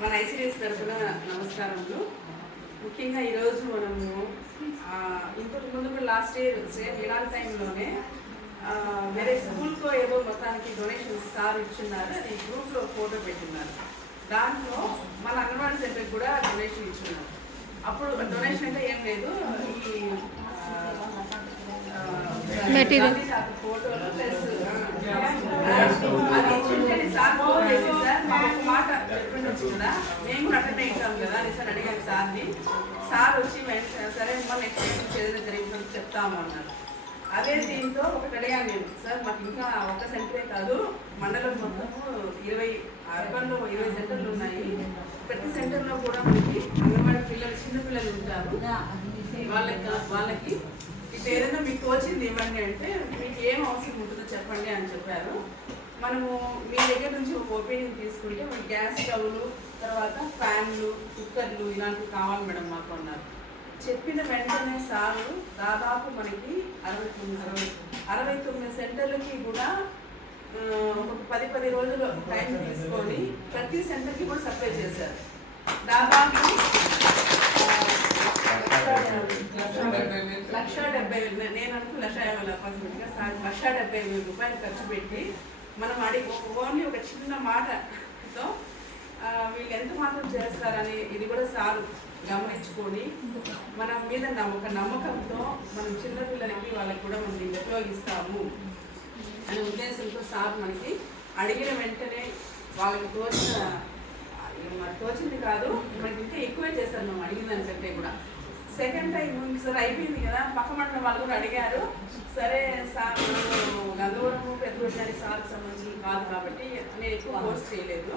మన ఐసీడీఎస్ తరఫున నమస్కారములు. ముఖ్యంగా ఈరోజు మనము ఇంతకు ముందు కూడా లాస్ట్ ఇయర్ సేమ్ ఇలాంటి టైంలోనే వేరే స్కూల్కో ఏదో మొత్తానికి డొనేషన్స్ సార్ ఇచ్చున్నారు అది గ్రూప్లో ఫోటో పెట్టిన్నారు. దాంట్లో మన అంగన్వాడీ సెంటర్కి కూడా డొనేషన్ ఇచ్చున్నారు. అప్పుడు డొనేషన్ అంటే ఏం లేదు ఈ ఫోటోలు ప్లస్ అది ఇచ్చింటే సార్ ఫోన్ చేసి సార్ మాకు ఒక మాట కూడా కదా? మేము కూడా అటెండ్ అయ్యాం కదా అని సార్ అడిగాను సార్ని. సార్ వచ్చి సరే మమ్మల్ని నెక్స్ట్ టైం ఏదైనా జరిగిందని చెప్తాము అన్నారు. అదే దీంతో ఒకటి అడిగాను నేను. సార్ మాకు ఇంకా ఒక సెంటరే కాదు మండలం మొత్తము ఇరవై అర్బన్లో ఇరవై సెంటర్లు ఉన్నాయి. ప్రతి సెంటర్లో కూడా మనకి అంగన్వాడీ పిల్లలు చిన్న పిల్లలు ఉంటారు. వాళ్ళకి వాళ్ళకి ఇట్లా ఏదైనా మీకు తోచింది ఇవ్వండి అంటే మీకు ఏం అవసరం ఉంటుందో చెప్పండి అని చెప్పారు. మనము మీ దగ్గర నుంచి ఒక ఒపీనియన్ తీసుకుంటే మన గ్యాస్ స్టవ్లు తర్వాత ఫ్యాన్లు కుక్కర్లు ఇలాంటివి కావాలి మేడం మాకు అన్నారు చెప్పిన వెంటనే సారు దాదాపు మనకి అరవై తొమ్మిది అరవై అరవై తొమ్మిది సెంటర్లకి కూడా ఒక పది పది రోజులు టైం తీసుకొని ప్రతి సెంటర్కి కూడా సప్లై చేశారు దాదాపు లక్ష డెబ్బై నేను అనుకున్న లక్ష యాభై సార్ లక్ష డెబ్బై వేలు రూపాయలు ఖర్చు పెట్టి మనం అడిగి ఓన్లీ ఒక చిన్న మాటతో వీళ్ళు ఎంత మాత్రం చేస్తారని ఇది కూడా సారు గమనించుకొని మన మీద ఒక నమ్మకంతో మనం చిన్నపిల్లలకి వాళ్ళకి కూడా మనం ఉపయోగిస్తాము అనే ఉద్దేశంతో సార్ మనకి అడిగిన వెంటనే వాళ్ళకి తోచిన మనకు తోచింది కాదు మనకి ఇంకా ఎక్కువే చేస్తారు మేము అడిగిన కూడా. సెకండ్ టైం సార్ అయిపోయింది కదా పక్క మండలం వాళ్ళు కూడా అడిగారు. సరే సార్ సార్కి సంబంధించి కాదు కాబట్టి నేను ఎక్కువ కోర్స్ చేయలేదు.